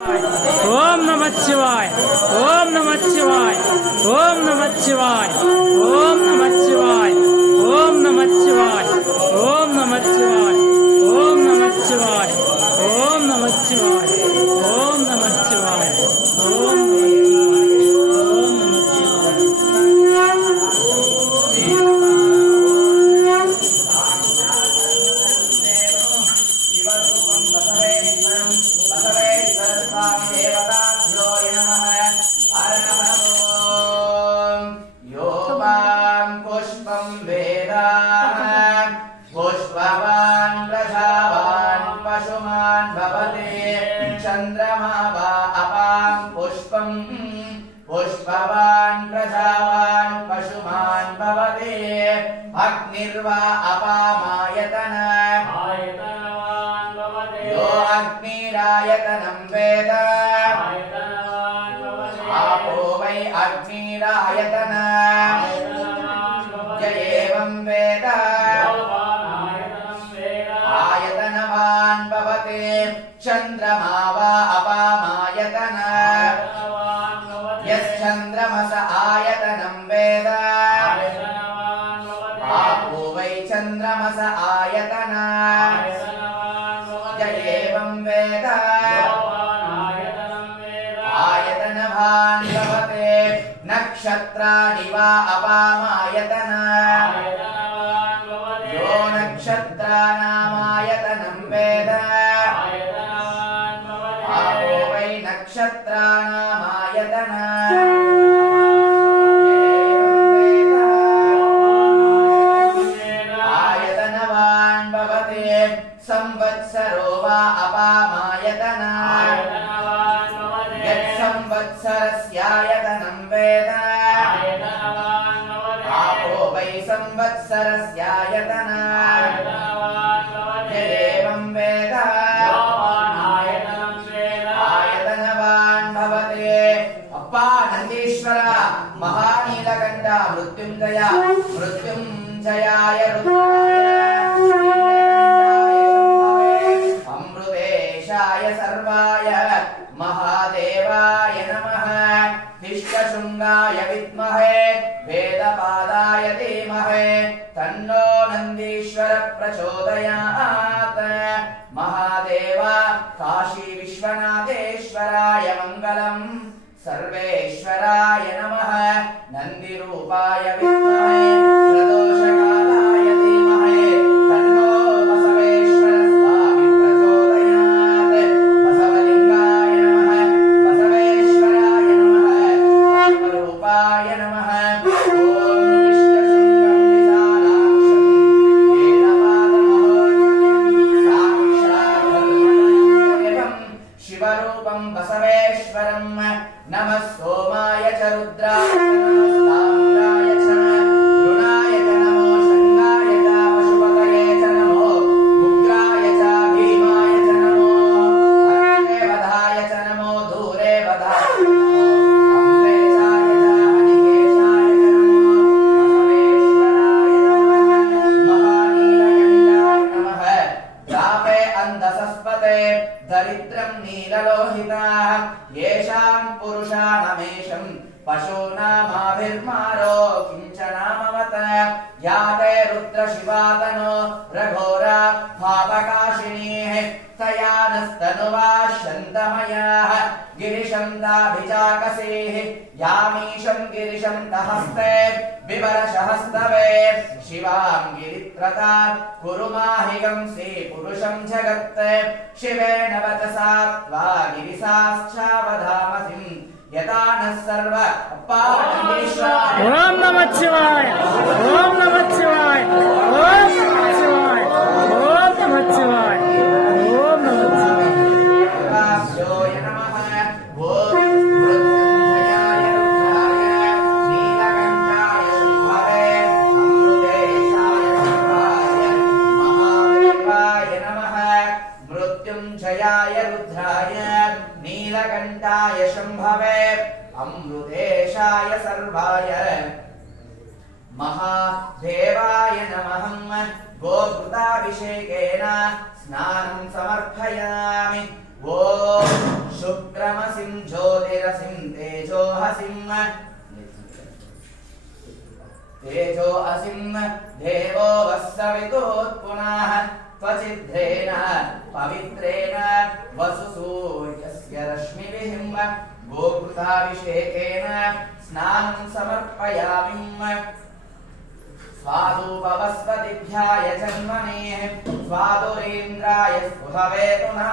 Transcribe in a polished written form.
ओम नमः शिवाय ओम नमः शिवाय ओम नमः शिवाय ओम नमः शिवाय ओम नमः शिवाय ओम नमः शिवाय ओम नमः शिवाय ओम नमः शिवाय ओम नमः शिवाय ओम नमः चंद्रमा वा अपां पुष्पं पुष्पवान् प्रजावान् पशुमान् भवति अग्निर्वा अपामायतन यो अग्निरायतनं वेद आपो वै अग्निरायतन य एवं वेद आयतनवान् भवति चंद्रमा वा अपामायतन यश्चंद्रमस आयतनं वेद आपो वै चंद्रमस आयतन य एवं वेद आयतनवान् भवति नक्षत्राणि वा अपामायतन यो नक्षत्राणामायतनं वेद आपो वै नक्षत्राणामायतन आयतनवान् भवति संवत्सरो वा अपामायतन यत्संवत्सरस्यायतनं वेद आपो वै संवत्सरस्यायतन एवं वेद आयतनवान् भवति अप्पा नंदीश्वर महानीलकण्ठ मृत्युञ्जयाय अमृतेशाय सर्वाय महादेवाय नमः हिष्टशृङ्गाय विद्महे वेदपादाय धीमहि तन्नो नन्दीश्वर प्रचोदयात् महादेव काशी विश्वनाथेश्वराय मङ्गलम् सर्वेश्वराय नमः नन्दिरूपाय विद्महे प्रदोषकालाय धीमहि तन्नो बसवेश्वर स्वामी प्रचोदयात् बसवलिङ्गाय नमः बसवेश्वराय नमः बसवरूपाय नमः शिवरूपं बसवेश्वरं नमः सोमाय च रुद्राय ताम्राय च रुणाय च नमो शङ्गाय च पशुपतये च नमो उग्राय च भीमाय च नमो अग्ने वधाय च नमो दूरे वधाय च नमो अम्बेशाय च हरिकेशाय च नमो बसवेश्वराय नमः महानीलकण्ठाय नमः दापे अन्धसस्पते दरिद्रं नीललोहिताः येषां पुरुषाणमेषं पशूनामाभिर्मारो किञ्चनामवत याते रुद्रशिवातनो रघोरा पापकाशिनीः तया नस्तनुवा शन्तमयाः गिरिशं दाभिजाकसेः यामीशं गिरिशं तहस्ते विवरशहस्तवे शिवां गिरित्रता कुरु माहिगंसि पुरुषं जगत् शिवेन वचसा त्वा गिरिसाश्चावधामसिं यथा नः सर्व ओम नमः शिवाय ओम नमः शिवाय ओम नमः शिवाय ओम नमः शिवाय ओम नमः शिवाय मृत्युञ्जयाय रुद्राय नीलकण्ठाय शम्भवे अमृतेशाय सर्वाय महादेवाय नमः गोघृताभिषेकेन स्नानं समर्पयामि ఓం శుక్రమసిం జ్యోతిరసిం తేజోహసిం तेजो असिं देवो वस्सवितुः त्वचिद्रेण पवित्रेण वसुसूर्यस्य रश्मिभिः गोघृताभिषेकेन स्नानं समर्पयामि स्वादुपवस्पतिभ्याय जन्मने स्वादुरेन्द्राय स्पृहवे पुनः